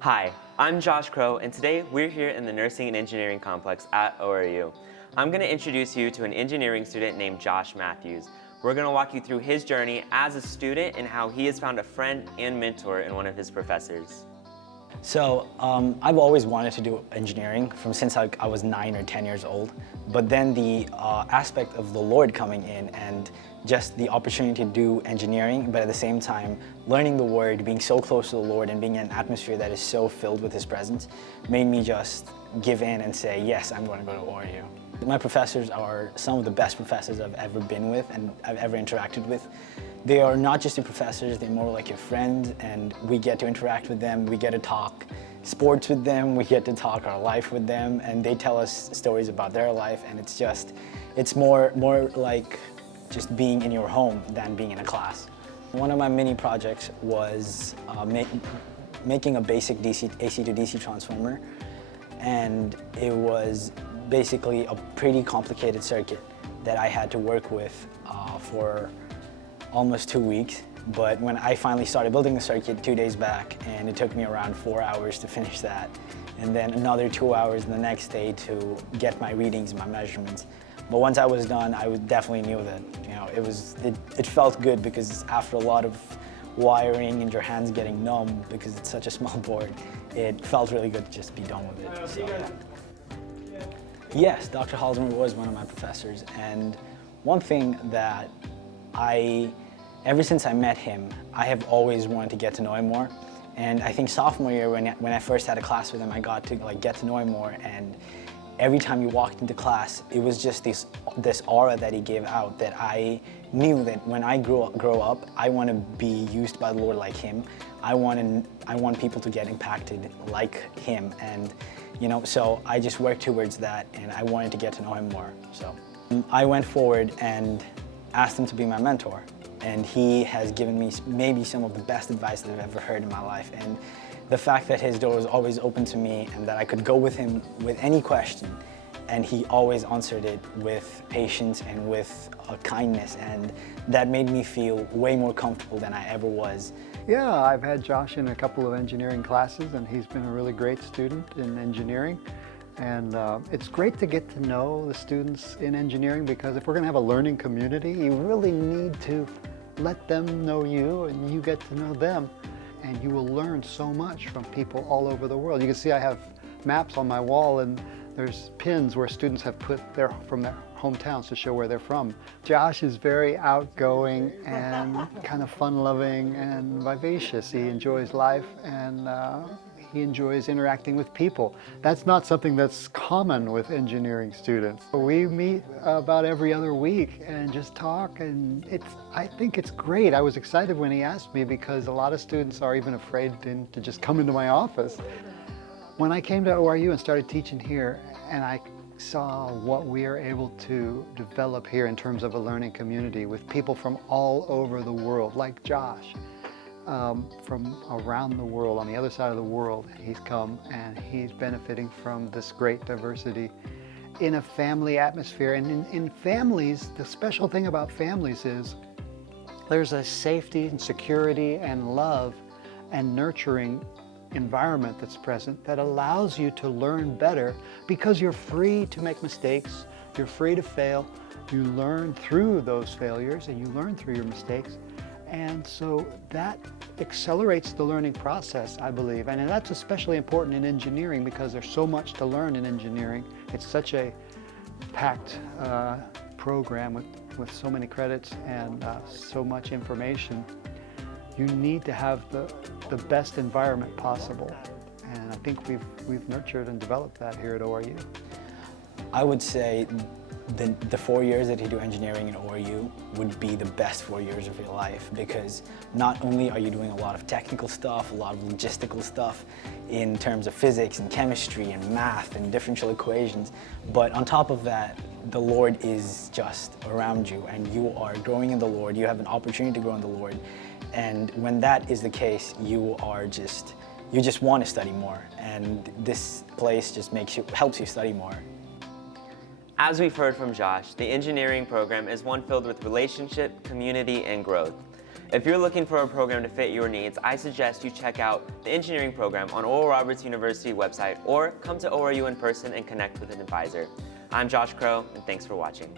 Hi, I'm Josh Crow, and today we're here in the Nursing and Engineering Complex at ORU. I'm going to introduce you to an engineering student named Josh Matthews. We're going to walk you through his journey as a student and how he has found a friend and mentor in one of his professors. So I've always wanted to do engineering since I was 9 or 10 years old, but then the aspect of the Lord coming in and just the opportunity to do engineering, but at the same time learning the Word, being so close to the Lord and being in an atmosphere that is so filled with His presence made me just give in and say, yes, I'm going to go to ORU. My professors are some of the best professors I've ever been with and I've ever interacted with. They are not just your professors, they're more like your friends, and we get to interact with them, we get to talk sports with them, we get to talk our life with them, and they tell us stories about their life, and it's more like just being in your home than being in a class. One of my mini projects was making a basic AC to DC transformer, and it was basically a pretty complicated circuit that I had to work with for almost 2 weeks. But when I finally started building the circuit 2 days back, and it took me around 4 hours to finish that, and then another 2 hours the next day to get my readings, my measurements. But once I was done, I definitely knew that it felt good, because after a lot of wiring and your hands getting numb because it's such a small board, it felt really good to just be done with it. So, yeah. Yes, Dr. Halsmer was one of my professors, and one thing that ever since I met him, I have always wanted to get to know him more. And I think sophomore year, when I first had a class with him, I got to get to know him more. And every time you walked into class, it was just this aura that he gave out, that I knew that when I grow up, I want to be used by the Lord like him. I want people to get impacted like him, and so I just worked towards that, and I wanted to get to know him more. So I went forward and asked him to be my mentor, and he has given me maybe some of the best advice that I've ever heard in my life. And the fact that his door was always open to me and that I could go with him with any question, and he always answered it with patience and with kindness, and that made me feel way more comfortable than I ever was. Yeah, I've had Josh in a couple of engineering classes, and he's been a really great student in engineering. And it's great to get to know the students in engineering, because if we're going to have a learning community, you really need to let them know you and you get to know them. And you will learn so much from people all over the world. You can see I have maps on my wall, and there's pins where students have put from their hometowns to show where they're from. Josh is very outgoing and kind of fun-loving and vivacious. He enjoys life, and he enjoys interacting with people. That's not something that's common with engineering students. We meet about every other week and just talk, and I think it's great. I was excited when he asked me, because a lot of students are even afraid to just come into my office. When I came to ORU and started teaching here, and I saw what we are able to develop here in terms of a learning community with people from all over the world, like Josh, from around the world, on the other side of the world, he's come, and he's benefiting from this great diversity in a family atmosphere. And in families, the special thing about families is there's a safety and security and love and nurturing environment that's present that allows you to learn better, because you're free to make mistakes, you're free to fail, you learn through those failures and you learn through your mistakes. And so that accelerates the learning process, I believe. And that's especially important in engineering, because there's so much to learn in engineering. It's such a packed program with so many credits and so much information. You need to have the best environment possible. And I think we've nurtured and developed that here at ORU. I would say the 4 years that you do engineering in ORU would be the best 4 years of your life, because not only are you doing a lot of technical stuff, a lot of logistical stuff in terms of physics and chemistry and math and differential equations, but on top of that, the Lord is just around you, and you are growing in the Lord. You have an opportunity to grow in the Lord. And when that is the case, you just want to study more, and this place just helps you study more. As we've heard from Josh, the engineering program is one filled with relationship, community, and growth. If you're looking for a program to fit your needs, I suggest you check out the engineering program on Oral Roberts University website or come to ORU in person and connect with an advisor. I'm Josh Crow, and thanks for watching.